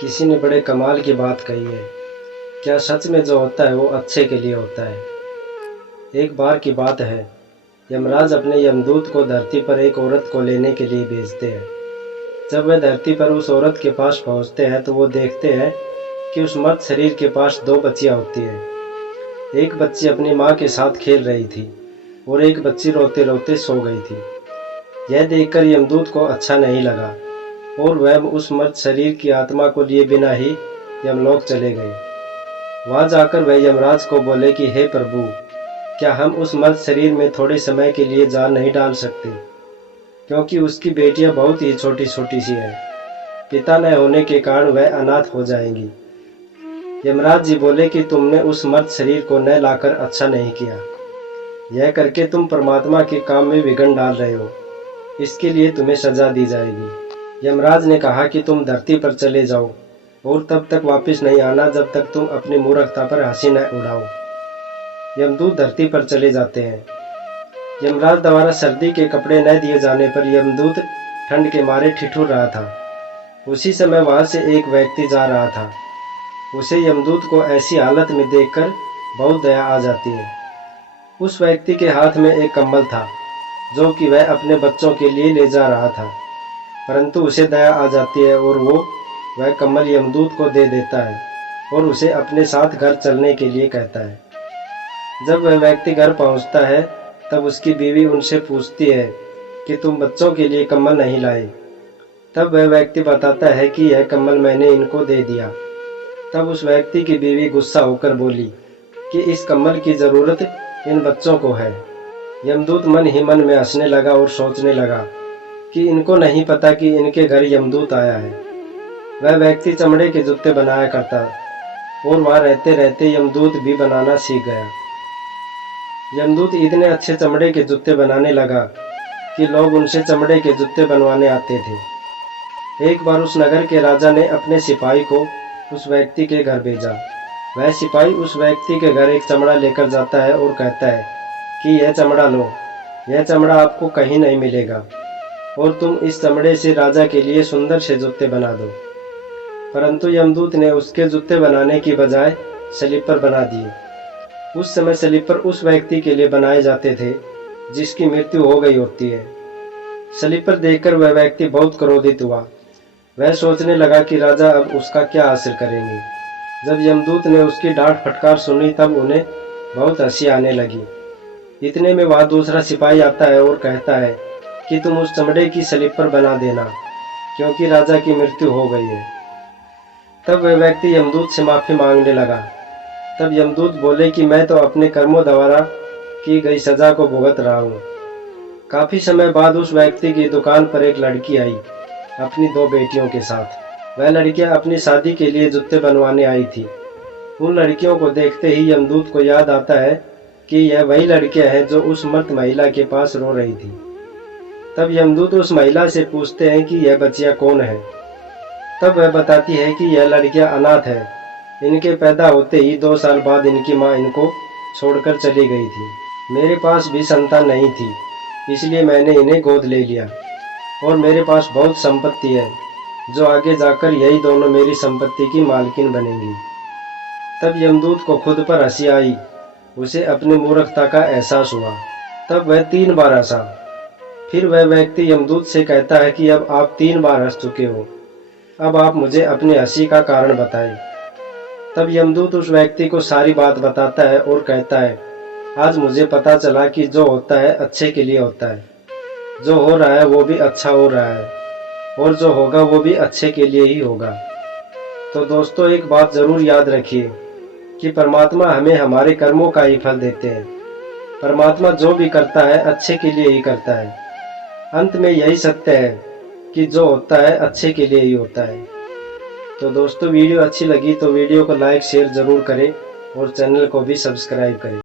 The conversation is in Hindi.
किसी ने बड़े कमाल की बात कही है। क्या सच में जो होता है वो अच्छे के लिए होता है। एक बार की बात है, यमराज अपने यमदूत को धरती पर एक औरत को लेने के लिए भेजते हैं। जब वे धरती पर उस औरत के पास पहुंचते हैं तो वो देखते हैं कि उस मर्द शरीर के पास दो बच्चियां होती हैं। एक बच्ची अपनी माँ के साथ खेल रही थी और एक बच्ची रोते रोते सो गई थी। यह देखकर यमदूत को अच्छा नहीं लगा और वह उस मर्द शरीर की आत्मा को लिए बिना ही यमलोक चले गए। वहां जाकर वह यमराज को बोले कि हे प्रभु, क्या हम उस मर्द शरीर में थोड़े समय के लिए जान नहीं डाल सकते, क्योंकि उसकी बेटियां बहुत ही छोटी छोटी सी हैं। पिता न होने के कारण वह अनाथ हो जाएंगी। यमराज जी बोले कि तुमने उस मर्द शरीर को न लाकर अच्छा नहीं किया। यह करके तुम परमात्मा के काम में विघ्न डाल रहे हो। इसके लिए तुम्हें सजा दी जाएगी। यमराज ने कहा कि तुम धरती पर चले जाओ और तब तक वापस नहीं आना जब तक तुम अपनी मूर्खता पर हंसी न उड़ाओ। यमदूत धरती पर चले जाते हैं। यमराज द्वारा सर्दी के कपड़े न दिए जाने पर यमदूत ठंड के मारे ठिठुर रहा था। उसी समय वहां से एक व्यक्ति जा रहा था। उसे यमदूत को ऐसी हालत में देखकर बहुत दया आ जाती है। उस व्यक्ति के हाथ में एक कंबल था जो कि वह अपने बच्चों के लिए ले जा रहा था, परंतु उसे दया आ जाती है और वह कंबल यमदूत को दे देता है और उसे अपने साथ घर चलने के लिए कहता है। जब वह व्यक्ति घर पहुंचता है तब उसकी बीवी उनसे पूछती है कि तुम बच्चों के लिए कंबल नहीं लाए। तब वह व्यक्ति बताता है कि यह कंबल मैंने इनको दे दिया। तब उस व्यक्ति की बीवी गुस्सा होकर बोली कि इस कंबल की जरूरत इन बच्चों को है। यमदूत मन ही मन में हंसने लगा और सोचने लगा कि इनको नहीं पता कि इनके घर यमदूत आया है। वह व्यक्ति चमड़े के जूते बनाया करता और वहां रहते रहते यमदूत भी बनाना सीख गया। यमदूत इतने अच्छे चमड़े के जूते बनाने लगा कि लोग उनसे चमड़े के जूते बनवाने आते थे। एक बार उस नगर के राजा ने अपने सिपाही को उस व्यक्ति के घर भेजा। वह सिपाही उस व्यक्ति के घर एक चमड़ा लेकर जाता है और कहता है कि यह चमड़ा लो, यह चमड़ा आपको कहीं नहीं मिलेगा और तुम इस चमड़े से राजा के लिए सुंदर से जूते बना दो। परंतु यमदूत ने उसके जूते बनाने की बजाय स्लीपर बना दिए। उस समय स्लीपर उस व्यक्ति के लिए बनाए जाते थे जिसकी मृत्यु हो गई होती है। स्लीपर देखकर वह व्यक्ति बहुत क्रोधित हुआ। वह सोचने लगा कि राजा अब उसका क्या हासिल करेंगे। जब यमदूत ने उसकी डांट फटकार सुनी तब उन्हें बहुत हंसी आने लगी। इतने में वहां दूसरा सिपाही आता है और कहता है कि तुम उस चमड़े की स्लीपर बना देना, क्योंकि राजा की मृत्यु हो गई है। तब वह व्यक्ति यमदूत से माफी मांगने लगा। तब यमदूत बोले कि मैं तो अपने कर्मों द्वारा की गई सजा को भुगत रहा हूँ। काफी समय बाद उस व्यक्ति की दुकान पर एक लड़की आई अपनी दो बेटियों के साथ। वह लड़कियां अपनी शादी के लिए जूते बनवाने आई थी। उन लड़कियों को देखते ही यमदूत को याद आता है कि यह वही लड़कियां हैं जो उस मर्द महिला के पास रो रही थी। तब यमदूत उस महिला से पूछते हैं कि यह बच्चियां कौन है। तब वह बताती है कि यह लड़कियां अनाथ है। इनके पैदा होते ही 2 साल बाद इनकी माँ इनको छोड़कर चली गई थी। मेरे पास भी संतान नहीं थी, इसलिए मैंने इन्हें गोद ले लिया और मेरे पास बहुत संपत्ति है जो आगे जाकर यही दोनों मेरी संपत्ति की मालकिन बनेंगी। तब यमदूत को खुद पर हंसी आई। उसे अपनी मूर्खता का एहसास हुआ। तब वह 3 बार हंसा। फिर वह व्यक्ति यमदूत से कहता है कि अब आप 3 बार हंस चुके हो, अब आप मुझे अपनी हंसी का कारण बताएं। तब यमदूत उस व्यक्ति को सारी बात बताता है और कहता है, आज मुझे पता चला कि जो होता है अच्छे के लिए होता है। जो हो रहा है वो भी अच्छा हो रहा है और जो होगा वो भी अच्छे के लिए ही होगा। तो दोस्तों, एक बात जरूर याद रखिए कि परमात्मा हमें हमारे कर्मों का ही फल देते हैं। परमात्मा जो भी करता है अच्छे के लिए ही करता है। अंत में यही सत्य है कि जो होता है अच्छे के लिए ही होता है। तो दोस्तों, वीडियो अच्छी लगी तो वीडियो को लाइक शेयर जरूर करें और चैनल को भी सब्सक्राइब करें।